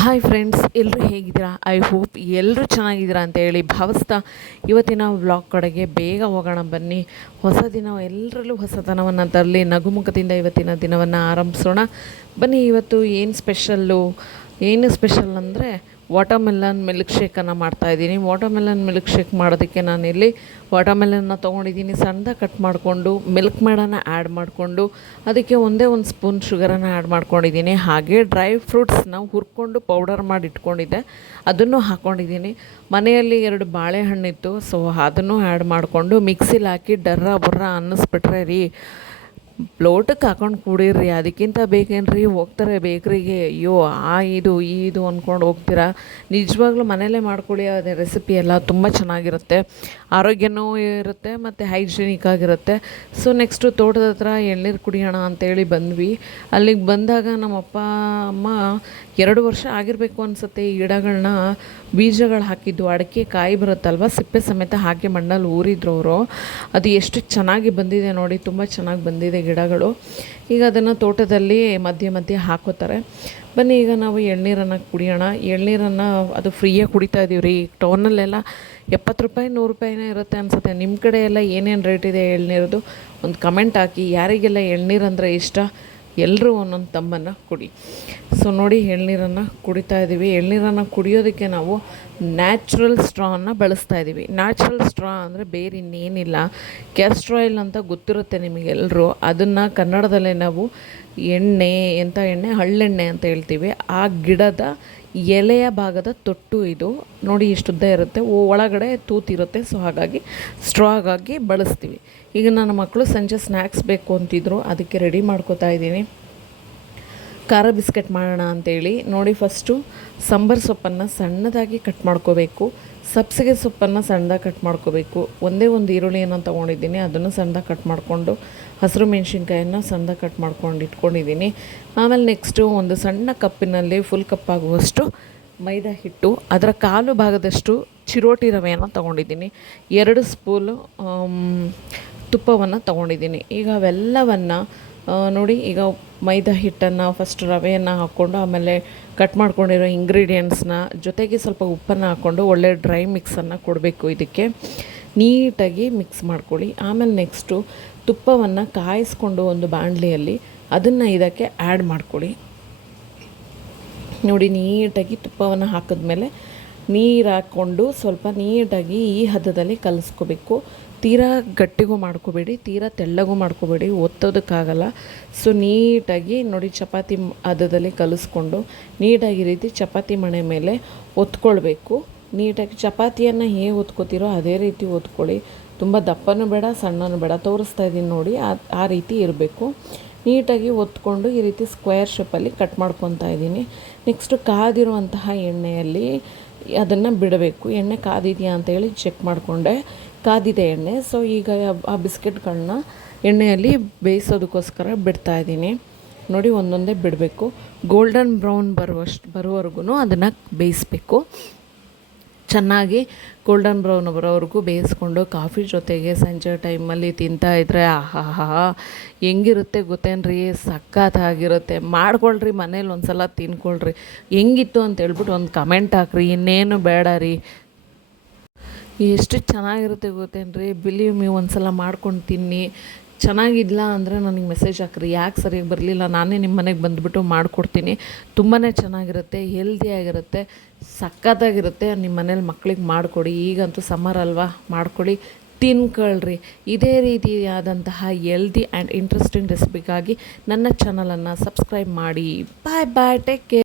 Hi friends, ಎಲ್ಲರೂ ಹೇಗಿದ್ದೀರಾ? I hope ಎಲ್ಲರೂ ಚೆನ್ನಾಗಿದ್ದೀರಾ ಅಂತ ಹೇಳಿ ಭಾವಿಸ್ತಾ ಇವತ್ತಿನ ವ್ಲಾಗ್ ಕಡೆಗೆ ಬೇಗ ಹೋಗೋಣ ಬನ್ನಿ. ಹೊಸ ದಿನ ಎಲ್ಲರಲ್ಲೂ ಹೊಸತನವನ್ನು ತರಲಿ, ನಗುಮುಖದಿಂದ ಇವತ್ತಿನ ದಿನವನ್ನು ಆರಂಭಿಸೋಣ ಬನ್ನಿ. ಇವತ್ತು ಏನು ಸ್ಪೆಷಲ್ ಅಂದರೆ ವಾಟರ್ಮೆಲನ್ ಮಿಲ್ಕ್ ಶೇಕನ್ನು ಮಾಡ್ತಾಯಿದ್ದೀನಿ. ವಾಟರ್ಮೆಲನ್ ಮಿಲ್ಕ್ ಶೇಕ್ ಮಾಡೋದಕ್ಕೆ ನಾನಿಲ್ಲಿ ವಾಟರ್ಮೆಲನ್ನ ತೊಗೊಂಡಿದ್ದೀನಿ. ಸಣ್ಣದಾಗಿ ಕಟ್ ಮಾಡಿಕೊಂಡು ಮಿಲ್ಕ್ ಮೇಡನ್ನು ಆ್ಯಡ್ ಮಾಡಿಕೊಂಡು ಅದಕ್ಕೆ ಒಂದೇ ಒಂದು ಸ್ಪೂನ್ ಶುಗರನ್ನು ಆ್ಯಡ್ ಮಾಡ್ಕೊಂಡಿದ್ದೀನಿ. ಹಾಗೆ ಡ್ರೈ ಫ್ರೂಟ್ಸ್ನ ಹುರ್ಕೊಂಡು ಪೌಡರ್ ಮಾಡಿ ಇಟ್ಕೊಂಡಿದ್ದೆ, ಅದನ್ನು ಹಾಕ್ಕೊಂಡಿದ್ದೀನಿ. ಮನೆಯಲ್ಲಿ 2 ಬಾಳೆಹಣ್ಣಿತ್ತು, ಸೊ ಅದನ್ನು ಆ್ಯಡ್ ಮಾಡಿಕೊಂಡು ಮಿಕ್ಸಿಲಿ ಹಾಕಿ ಡರ್ರ ಬುರ್ರ ಅನ್ನಿಸ್ಬಿಟ್ರೆ ರೀ ಲೋಟಕ್ಕೆ ಹಾಕೊಂಡು ಕುಡೀರಿ. ಅದಕ್ಕಿಂತ ಬೇಕೇನ್ರಿ, ಹೋಗ್ತಾರೆ ಬೇಕ್ರಿಗೆ, ಅಯ್ಯೋ ಇದು ಅಂದ್ಕೊಂಡು ಹೋಗ್ತೀರಾ. ನಿಜವಾಗ್ಲೂ ಮನೆಯಲ್ಲೇ ಮಾಡ್ಕೊಳ್ಳಿ. ಅದೇ ರೆಸಿಪಿ ಎಲ್ಲ ತುಂಬ ಚೆನ್ನಾಗಿರುತ್ತೆ, ಆರೋಗ್ಯನೂ ಇರುತ್ತೆ ಮತ್ತು ಹೈಜಿನಿಕ್ ಆಗಿರುತ್ತೆ. ಸೊ ನೆಕ್ಸ್ಟು ತೋಟದ ಹತ್ರ ಎಳ್ನೀರು ಕುಡಿಯೋಣ ಅಂತೇಳಿ ಬಂದ್ವಿ. ಅಲ್ಲಿಗೆ ಬಂದಾಗ ನಮ್ಮಪ್ಪ ಅಮ್ಮ 2 ವರ್ಷ ಆಗಿರಬೇಕು ಅನಿಸುತ್ತೆ ಈ ಗಿಡಗಳನ್ನ ಬೀಜಗಳು ಹಾಕಿದ್ದು. ಅಡಿಕೆ ಕಾಯಿ ಬರುತ್ತಲ್ವ, ಸಿಪ್ಪೆ ಸಮೇತ ಹಾಕಿ ಮಣ್ಣಲ್ಲಿ ಊರಿದ್ರು ಅವರು. ಅದು ಎಷ್ಟು ಚೆನ್ನಾಗಿ ಬಂದಿದೆ ನೋಡಿ, ತುಂಬ ಚೆನ್ನಾಗಿ ಬಂದಿದೆ ಗಿಡಗಳು. ಈಗ ಅದನ್ನು ತೋಟದಲ್ಲಿ ಮಧ್ಯೆ ಹಾಕೋತಾರೆ. ಬನ್ನಿ ಈಗ ನಾವು ಎಳ್ನೀರನ್ನು ಕುಡಿಯೋಣ. ಎಳ್ನೀರನ್ನು ಅದು ಫ್ರೀಯಾಗಿ ಕುಡಿತಾ ಇದ್ದೀವಿ ರೀ. ಟೌನಲ್ಲೆಲ್ಲ 70 ರೂಪಾಯಿ 100 ರೂಪಾಯಿನೇ ಇರುತ್ತೆ ಅನಿಸುತ್ತೆ. ನಿಮ್ಮ ಕಡೆ ಎಲ್ಲ ಏನೇನು ರೇಟ್ ಇದೆ ಎಳ್ನೀರದು ಒಂದು ಕಮೆಂಟ್ ಹಾಕಿ. ಯಾರಿಗೆಲ್ಲ ಎಳ್ನೀರು ಅಂದರೆ ಇಷ್ಟ ಎಲ್ಲರೂ ಒಂದೊಂದು ತಮ್ಮನ್ನು ಕುಡಿ. ಸೊ ನೋಡಿ, ಎಳ್ನೀರನ್ನು ಕುಡಿತಾ ಇದ್ದೀವಿ. ಎಳ್ನೀರನ್ನು ಕುಡಿಯೋದಕ್ಕೆ ನಾವು ನ್ಯಾಚುರಲ್ ಸ್ಟ್ರಾವನ್ನು ಬಳಸ್ತಾ ಇದ್ದೀವಿ. ನ್ಯಾಚುರಲ್ ಸ್ಟ್ರಾ ಅಂದರೆ ಬೇರೆ ಇನ್ನೇನಿಲ್ಲ, ಕ್ಯಾಸ್ಟರ್ ಆಯಿಲ್ ಅಂತ ಗೊತ್ತಿರುತ್ತೆ ನಿಮಗೆಲ್ಲರೂ. ಅದನ್ನು ಕನ್ನಡದಲ್ಲೇ ನಾವು ಎಣ್ಣೆ ಹಳ್ಳೆಣ್ಣೆ ಅಂತ ಹೇಳ್ತೀವಿ. ಆ ಗಿಡದ ಎಲೆಯ ಭಾಗದ ತೊಟ್ಟು ಇದು ನೋಡಿ, ಇಷ್ಟುದ್ದ ಇರುತ್ತೆ, ಒಳಗಡೆ ತೂತಿರುತ್ತೆ. ಸೊ ಹಾಗಾಗಿ ಸ್ಟ್ರಾಗಾಗಿ ಬಳಸ್ತೀವಿ. ಈಗ ನನ್ನ ಮಕ್ಕಳು ಸಂಜೆ ಸ್ನ್ಯಾಕ್ಸ್ ಬೇಕು ಅಂತಿದ್ರು, ಅದಕ್ಕೆ ರೆಡಿ ಮಾಡ್ಕೋತಾ ಇದ್ದೀನಿ. ಖಾರ ಬಿಸ್ಕೆಟ್ ಮಾಡೋಣ ಅಂತೇಳಿ ನೋಡಿ. ಫಸ್ಟು ಸಾಂಬಾರು ಸೊಪ್ಪನ್ನು ಸಣ್ಣದಾಗಿ ಕಟ್ ಮಾಡ್ಕೋಬೇಕು. ಸಬ್ಸಿಗೆ ಸೊಪ್ಪನ್ನು ಸಣ್ಣದಾಗಿ ಕಟ್ ಮಾಡ್ಕೋಬೇಕು. ಒಂದೇ ಒಂದು ಈರುಳ್ಳಿಯನ್ನು ತೊಗೊಂಡಿದ್ದೀನಿ, ಅದನ್ನು ಸಣ್ಣದಾಗಿ ಕಟ್ ಮಾಡಿಕೊಂಡು ಹಸಿರು ಮೆಣಸಿನ್ಕಾಯನ್ನು ಸಣ್ಣದಾಗಿ ಕಟ್ ಮಾಡ್ಕೊಂಡು ಇಟ್ಕೊಂಡಿದ್ದೀನಿ. ಆಮೇಲೆ ನೆಕ್ಸ್ಟು ಒಂದು ಸಣ್ಣ ಕಪ್ಪಿನಲ್ಲಿ ಫುಲ್ ಕಪ್ ಆಗುವಷ್ಟು ಮೈದಾ ಹಿಟ್ಟು, ಅದರ ಕಾಲು ಭಾಗದಷ್ಟು ಚಿರೋಟಿ ರವೆಯನ್ನು ತೊಗೊಂಡಿದ್ದೀನಿ. 2 ಸ್ಪೂನು ತುಪ್ಪವನ್ನು ತೊಗೊಂಡಿದ್ದೀನಿ. ಈಗ ಅವೆಲ್ಲವನ್ನು ನೋಡಿ, ಈಗ ಮೈದಾ ಹಿಟ್ಟನ್ನು ಫಸ್ಟ್ ರವೆಯನ್ನು ಹಾಕ್ಕೊಂಡು ಆಮೇಲೆ ಕಟ್ ಮಾಡ್ಕೊಂಡಿರೋ ಇಂಗ್ರೀಡಿಯೆಂಟ್ಸ್ನ ಜೊತೆಗೆ ಸ್ವಲ್ಪ ಉಪ್ಪನ್ನು ಹಾಕ್ಕೊಂಡು ಒಳ್ಳೆ ಡ್ರೈ ಮಿಕ್ಸನ್ನು ಕೊಡಬೇಕು. ಇದಕ್ಕೆ ನೀಟಾಗಿ ಮಿಕ್ಸ್ ಮಾಡ್ಕೊಳ್ಳಿ. ಆಮೇಲೆ ನೆಕ್ಸ್ಟು ತುಪ್ಪವನ್ನು ಕಾಯಿಸ್ಕೊಂಡು ಒಂದು ಬಾಣಲೆಯಲ್ಲಿ ಅದನ್ನು ಇದಕ್ಕೆ ಆ್ಯಡ್ ಮಾಡ್ಕೊಳ್ಳಿ. ನೋಡಿ, ನೀಟಾಗಿ ತುಪ್ಪವನ್ನು ಹಾಕಿದ್ಮೇಲೆ ನೀರು ಹಾಕ್ಕೊಂಡು ಸ್ವಲ್ಪ ನೀಟಾಗಿ ಈ ಹದದಲ್ಲಿ ಕಲಿಸ್ಕೋಬೇಕು. ತೀರಾ ಗಟ್ಟಿಗೂ ಮಾಡ್ಕೋಬೇಡಿ, ತೀರಾ ತೆಳ್ಳಗೂ ಮಾಡ್ಕೋಬೇಡಿ, ಒತ್ತೋದಕ್ಕಾಗಲ್ಲ. ಸೊ ನೀಟಾಗಿ ನೋಡಿ, ಚಪಾತಿ ಹದದಲ್ಲಿ ಕಲಿಸ್ಕೊಂಡು ನೀಟಾಗಿ ರೀತಿ ಚಪಾತಿ ಮಣೆ ಮೇಲೆ ಒತ್ಕೊಳ್ಬೇಕು. ನೀಟಾಗಿ ಚಪಾತಿಯನ್ನು ಹೇಗೆ ಒತ್ಕೋತೀರೋ ಅದೇ ರೀತಿ ಒತ್ಕೊಳ್ಳಿ. ತುಂಬ ದಪ್ಪನೂ ಬೇಡ, ಸಣ್ಣನೂ ಬೇಡ, ತೋರಿಸ್ತಾ ಇದ್ದೀನಿ ನೋಡಿ, ಆ ರೀತಿ ಇರಬೇಕು. ನೀಟಾಗಿ ಒತ್ಕೊಂಡು ಈ ರೀತಿ ಸ್ಕ್ವೇರ್ ಶೇಪಲ್ಲಿ ಕಟ್ ಮಾಡ್ಕೊತಾ ಇದ್ದೀನಿ. ನೆಕ್ಸ್ಟು ಕಾದಿರುವಂತಹ ಎಣ್ಣೆಯಲ್ಲಿ ಅದನ್ನು ಬಿಡಬೇಕು. ಎಣ್ಣೆ ಕಾದಿದೆಯಾ ಅಂತೇಳಿ ಚೆಕ್ ಮಾಡಿಕೊಂಡೆ, ಕಾದಿದೆ ಎಣ್ಣೆ. ಸೊ ಈಗ ಆ ಬಿಸ್ಕೆಟ್ಗಳನ್ನ ಎಣ್ಣೆಯಲ್ಲಿ ಬೇಯಿಸೋದಕ್ಕೋಸ್ಕರ ಬಿಡ್ತಾಯಿದ್ದೀನಿ. ನೋಡಿ, ಒಂದೊಂದೇ ಬಿಡಬೇಕು. ಗೋಲ್ಡನ್ ಬ್ರೌನ್ ಬರುವವರೆಗೂ ಅದನ್ನು ಬೇಯಿಸಬೇಕು. ಚೆನ್ನಾಗಿ ಗೋಲ್ಡನ್ ಬ್ರೌನ್ ಬರೋವರೆಗೂ ಬೇಯಿಸ್ಕೊಂಡು ಕಾಫಿ ಜೊತೆಗೆ ಸಂಜೆ ಟೈಮಲ್ಲಿ ತಿಂತಾಯಿದ್ರೆ ಆಹಾ ಹೆಂಗಿರುತ್ತೆ ಗೊತ್ತೇನ್ರಿ, ಸಖತ್ತಾಗಿರುತ್ತೆ. ಮಾಡ್ಕೊಳ್ರಿ, ಮನೇಲಿ ಒಂದು ಸಲ ತಿನ್ಕೊಳ್ರಿ. ಹೆಂಗಿತ್ತು ಅಂತ ಹೇಳ್ಬಿಟ್ಟು ಒಂದು ಕಮೆಂಟ್ ಹಾಕ್ರಿ, ಇನ್ನೇನು ಬೇಡ ರೀ. ಎಷ್ಟು ಚೆನ್ನಾಗಿರುತ್ತೆ ಗೊತ್ತೇನ್ರಿ, ಬಿಲೀವ್ ಮೀ, ಒಂದು ಸಲ ಮಾಡ್ಕೊಂಡು ತಿನ್ನಿ. ಚೆನ್ನಾಗಿಲ್ಲ ಅಂದರೆ ನನಗೆ ಮೆಸೇಜ್ ಹಾಕ್ರಿ, ಯಾಕೆ ಸರಿಯಾಗಿ ಬರಲಿಲ್ಲ, ನಾನೇ ನಿಮ್ಮ ಮನೆಗೆ ಬಂದುಬಿಟ್ಟು ಮಾಡಿಕೊಡ್ತೀನಿ. ತುಂಬಾ ಚೆನ್ನಾಗಿರುತ್ತೆ, ಹೆಲ್ದಿಯಾಗಿರುತ್ತೆ, ಸಖತ್ತಾಗಿರುತ್ತೆ. ನಿಮ್ಮ ಮನೇಲಿ ಮಕ್ಳಿಗೆ ಮಾಡಿಕೊಡಿ. ಈಗಂತೂ ಸಮ್ಮರ್ ಅಲ್ವಾ, ಮಾಡ್ಕೊಳ್ಳಿ, ತಿನ್ಕೊಳ್ರಿ. ಇದೇ ರೀತಿಯಾದಂತಹ ಹೆಲ್ದಿ ಆ್ಯಂಡ್ ಇಂಟ್ರೆಸ್ಟಿಂಗ್ ರೆಸಿಪಿಗಾಗಿ ನನ್ನ ಚಾನಲನ್ನು ಸಬ್ಸ್ಕ್ರೈಬ್ ಮಾಡಿ. ಬಾಯ್, ಟೇಕ್ ಕೇರ್.